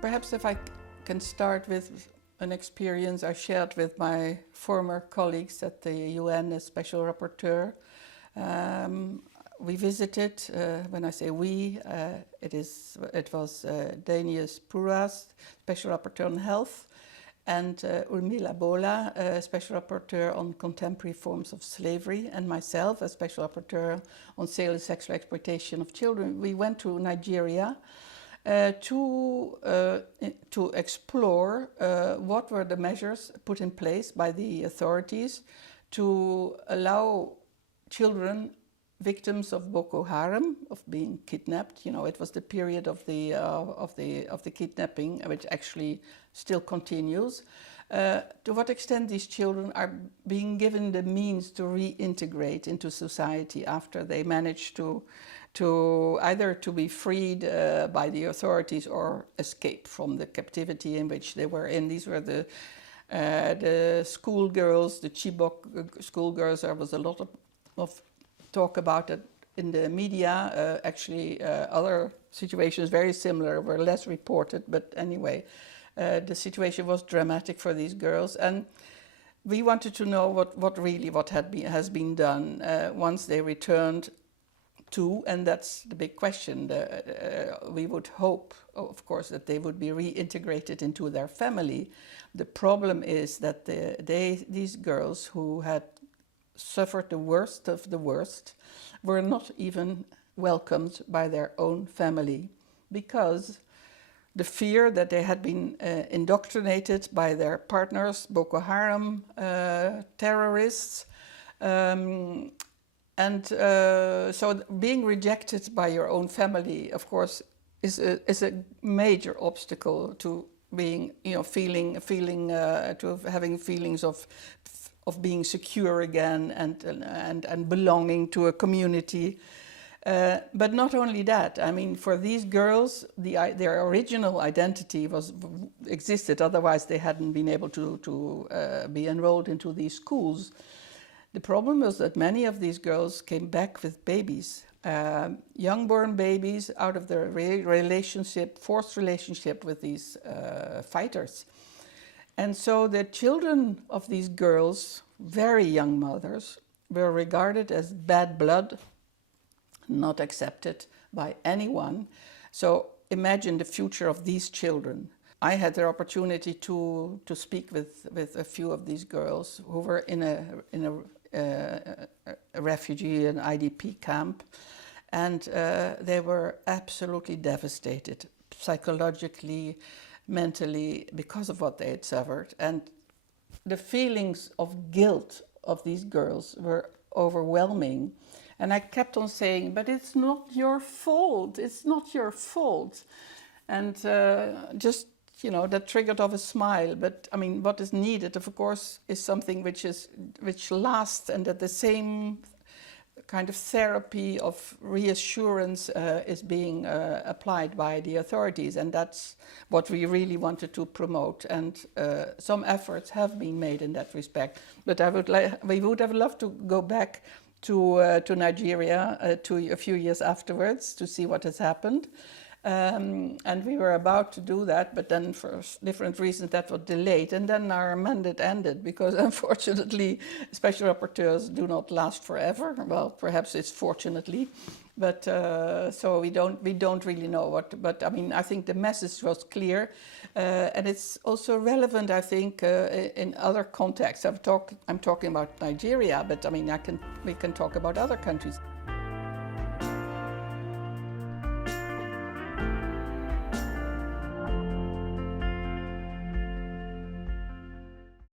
Perhaps if I can start with an experience I shared with my former colleagues at the UN as Special Rapporteur. We visited, when I say we, it was Danius Puras, Special Rapporteur on Health, and Urmila Bola, Special Rapporteur on Contemporary Forms of Slavery, and myself, as Special Rapporteur on Sale and Sexual Exploitation of Children. We went to Nigeria to explore what were the measures put in place by the authorities to allow children victims of Boko Haram of being kidnapped. You know, it was the period of the kidnapping, which actually still continues. To what extent these children are being given the means to reintegrate into society after they manage to either to be freed by the authorities or escape from the captivity in which they were in. These were the schoolgirls, the Chibok schoolgirls. There was a lot of talk about it in the media. Actually, other situations very similar were less reported, but anyway, the situation was dramatic for these girls, and we wanted to know what has been done once they returned to, and that's the big question. We would hope, of course, that they would be reintegrated into their family. The problem is that these girls who had suffered the worst of the worst were not even welcomed by their own family, because the fear that they had been indoctrinated by their partners, Boko Haram terrorists, so being rejected by your own family, of course, is a major obstacle to being, you know, having feelings of being secure again and belonging to a community. But not only that, I mean, for these girls, their original identity existed. Otherwise, they hadn't been able to be enrolled into these schools. The problem was that many of these girls came back with babies, young-born babies, out of their forced relationship with these fighters. And so the children of these girls, very young mothers, were regarded as bad blood, not accepted by anyone. So imagine the future of these children. I had the opportunity to speak with a few of these girls who were in a refugee and IDP camp, and they were absolutely devastated, psychologically, mentally, because of what they had suffered. And the feelings of guilt of these girls were overwhelming. And I kept on saying, but it's not your fault, it's not your fault. And just, you know, that triggered off a smile. But I mean, what is needed, of course, is something which lasts, and that the same kind of therapy of reassurance is being applied by the authorities, and that's what we really wanted to promote. And some efforts have been made in that respect. But we would have loved to go back to Nigeria a few years afterwards to see what has happened. And we were about to do that, but then for different reasons that was delayed, and then our mandate ended, because unfortunately special rapporteurs do not last forever. Well, perhaps it's fortunately, but so we don't really know what. But I mean, I think the message was clear, and it's also relevant, I think, in other contexts. I'm talking about Nigeria, but I mean, we can talk about other countries.